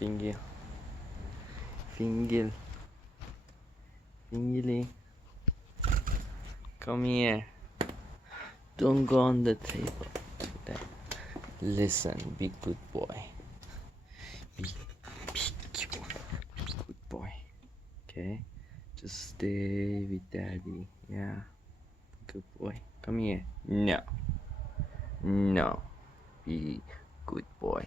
Finger. Finger. Fingily. Come here. Don't go on the table. Listen, be good boy. Be good boy. Okay? Just stay with daddy. Yeah. Good boy. Come here. No. No. Be good boy.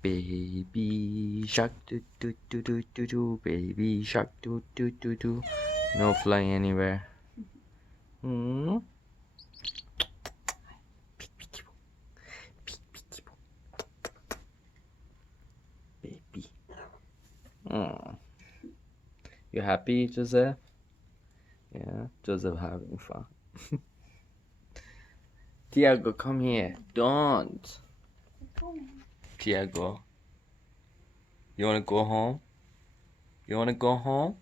Baby shark do do do do do do. Baby shark do do do do. No flying anywhere. Hmm. Baby. Oh. You happy, Joseph? Yeah, Joseph having fun. Tiago, come here. Don't. Tiago. You wanna go home? You wanna go home?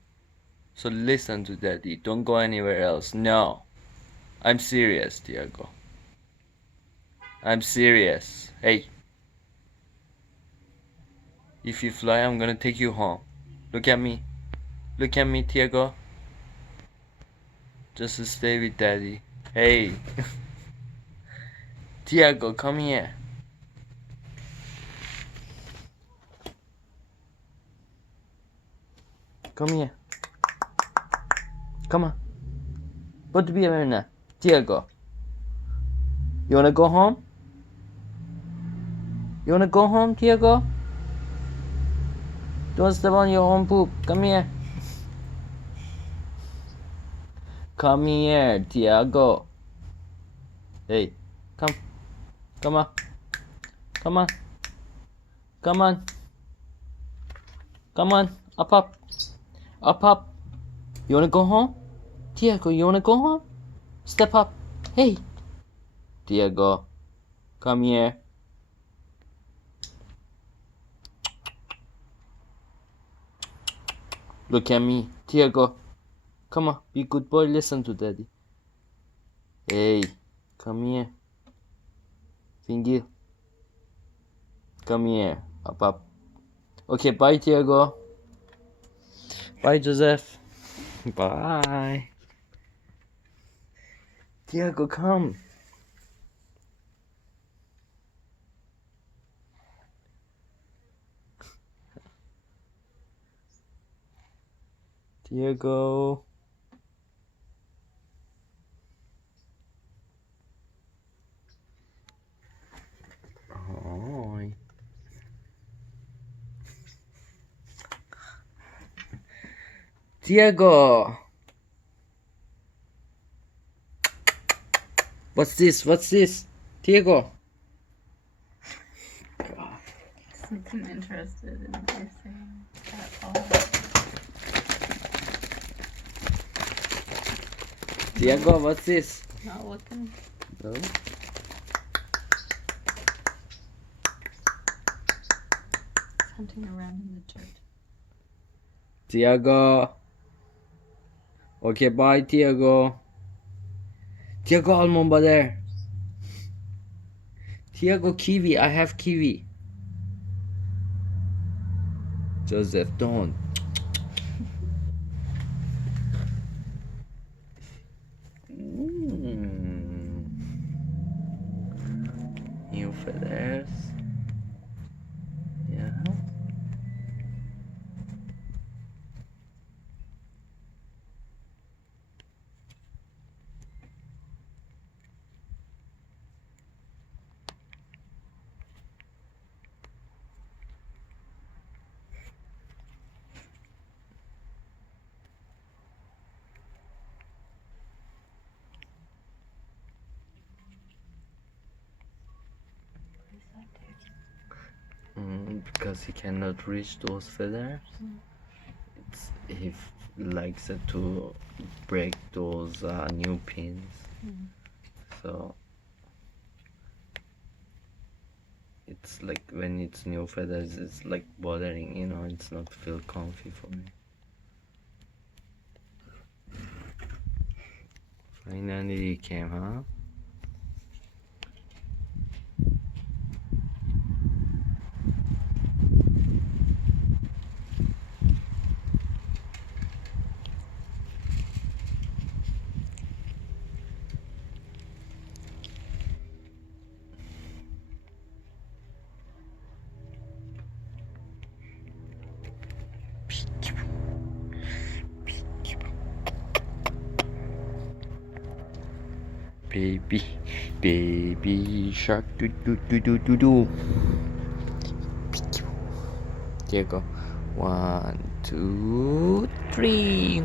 So listen to daddy. Don't go anywhere else. No. I'm serious, Tiago. I'm serious. Hey. If you fly, I'm gonna take you home. Look at me. Look at me, Tiago. Just stay with daddy. Hey. Tiago, come here. Come here. Come on. Put be a minute. Tiago. You wanna go home? You wanna go home, Tiago? Don't step on your own poop. Come here. Come here, Tiago. Hey, come. Come on. Come on. Come on. Come on. Up, up. Up, up. You wanna go home? Tiago, you wanna go home? Step up. Hey. Tiago, come here. Look at me. Tiago, come on. Be good boy. Listen to daddy. Hey, come here. Finger. Come here. Up, up. Okay, bye, Tiago. Bye, Joseph. Bye. Tiago, come. Tiago. Oi. Tiago. What's this? What's this? Tiago. I'm interested in what you're saying at all. Tiago, what's this? Not looking. No. Hunting around in the dirt. Tiago. Okay, bye, Tiago. Tiago, almond there. Tiago, kiwi. I have kiwi. Joseph, don't. New feathers. Yeah. Because he cannot reach those feathers. He likes it to break those new pins. So it's like when it's new feathers, it's like bothering, it's not feel comfy for me. Finally he came, huh? baby shark, do. Tiago, 1, 2, 3.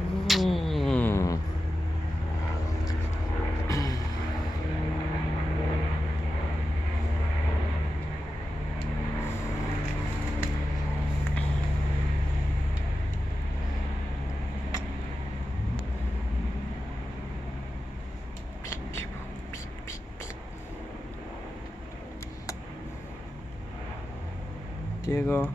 Tiago.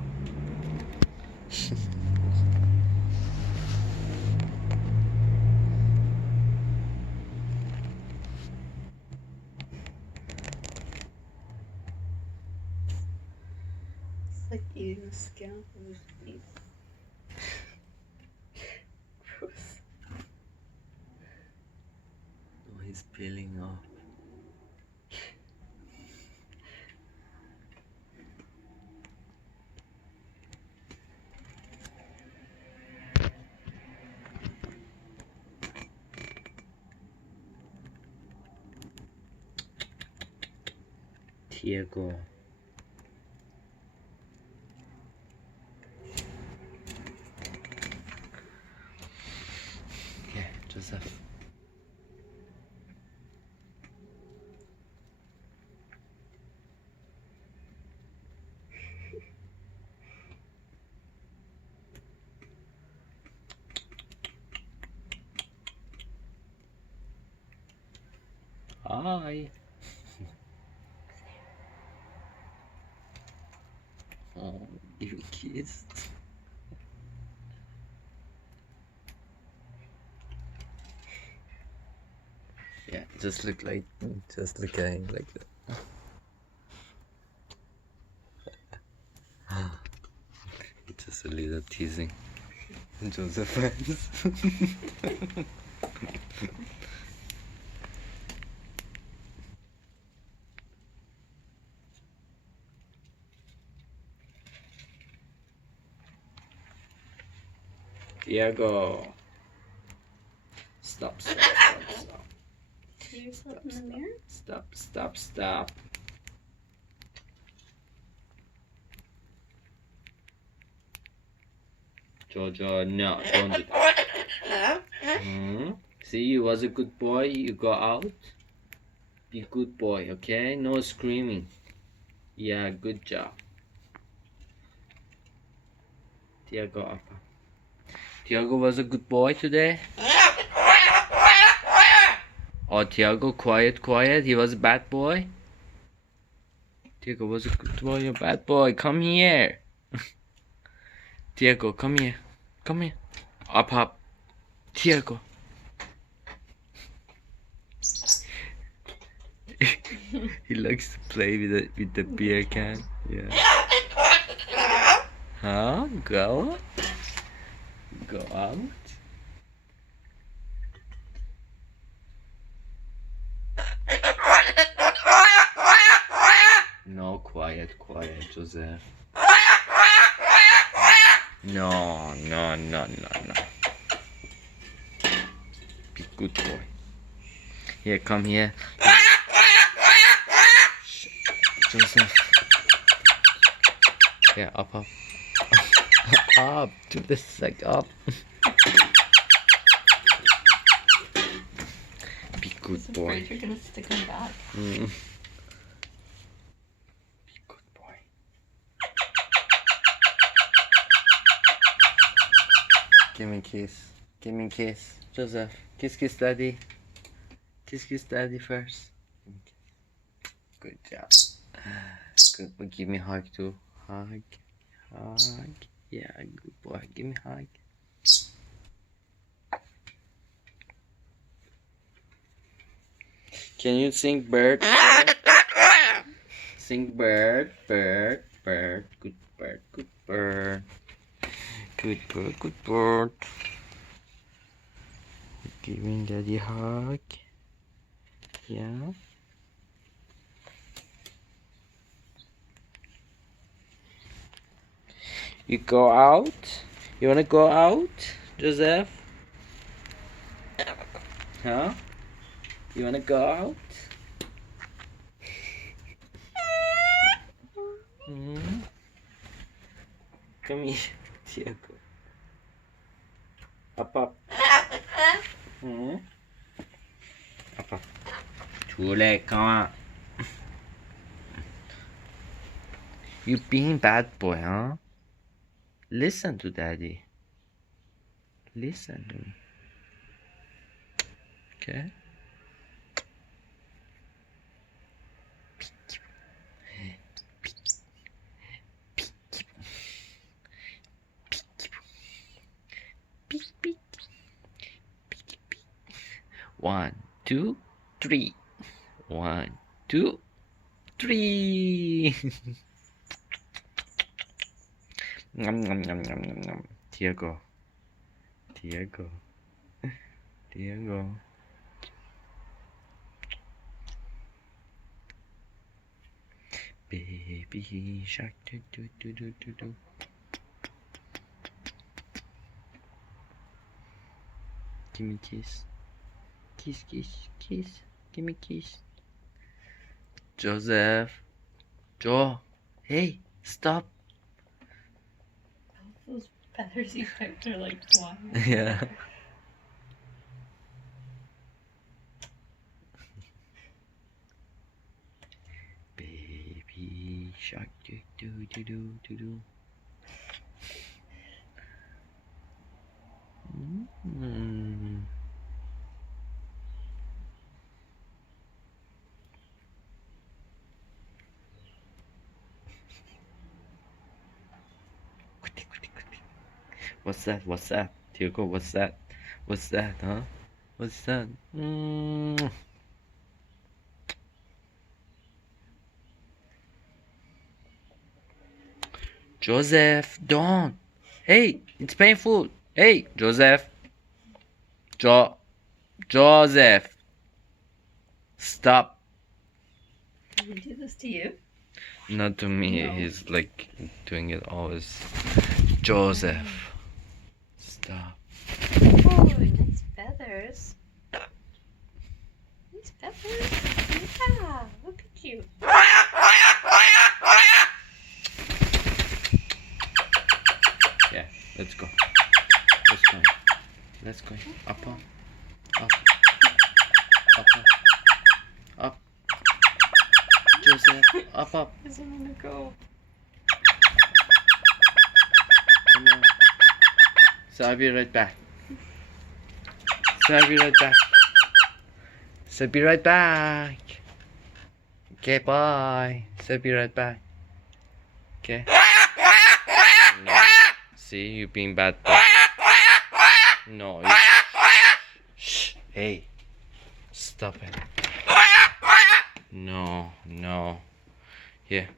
It's like eating a scamp with beef. Gross. Oh, he's peeling off. Tiago. Okay, Joseph. Hi. Oh, give me a kiss. Yeah, just look like him like that. Just a little teasing. Joseph fans. Tiago. Stop. See yourself in the mirror? Stop. Jojo, no, don't do that. See, you was a good boy. You go out. Be good boy, okay? No screaming. Yeah, good job. Tiago, Appa. Tiago was a good boy today. Oh, Tiago, quiet. He was a bad boy. Tiago was a good boy, a bad boy. Come here. Tiago, come here. Up. Tiago. He likes to play with the beer can. Yeah. Huh? Go out. No, quiet, Joseph. No. Be good boy. Here, come here. Joseph. Yeah, up. Up. Do this like up. Be good I'm boy. afraid you're gonna stick him back. Be good boy. Give me a kiss. Joseph. Kiss daddy. Kiss daddy first. Good job. Good boy. Give me a hug too. Hug. Yeah, good boy. Give me a hug. Can you sing bird? Sing bird. Good bird. Good bird. Giving daddy a hug. Yeah. You go out? You wanna go out, Joseph? Huh? You wanna go out? Come here, Tiago. Up. Up. Too late, come on. You being bad boy, huh? Listen to daddy. Listen to me. Okay? One, two, three. 1, 2, 3. Nom nom nom nom nom nom. Tiago. Baby shark do do do do do do. Give me kiss. Kiss. Give me kiss. Joseph. Joe. Hey, stop. Those feathers you picked are like flying. Yeah. Baby shark do do do do do do. What's that? Tiago, what's that? Huh? What's that? Joseph, don't. Hey, it's painful. Hey, Joseph. Joseph. Stop. Did he do this to you? Not to me. No. He's like doing it always. Joseph. Stop. Oh, nice feathers. Nice feathers. Yeah, look at you. Yeah, let's go. Let's go. Up. Joseph, up. Doesn't want to go. Come on. So I'll be right back. Okay, bye. So I'll be right back. Okay. No. See, you being bad boy. No. Shh. Hey. Stop it. No. Here.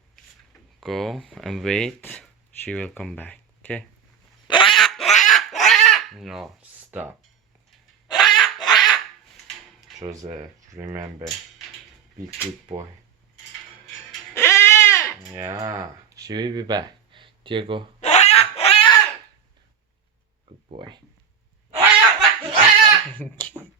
Go and wait. She will come back. Okay? No. Stop. Joseph, remember. Be good boy. Yeah. She will be back. Tiago. Good boy.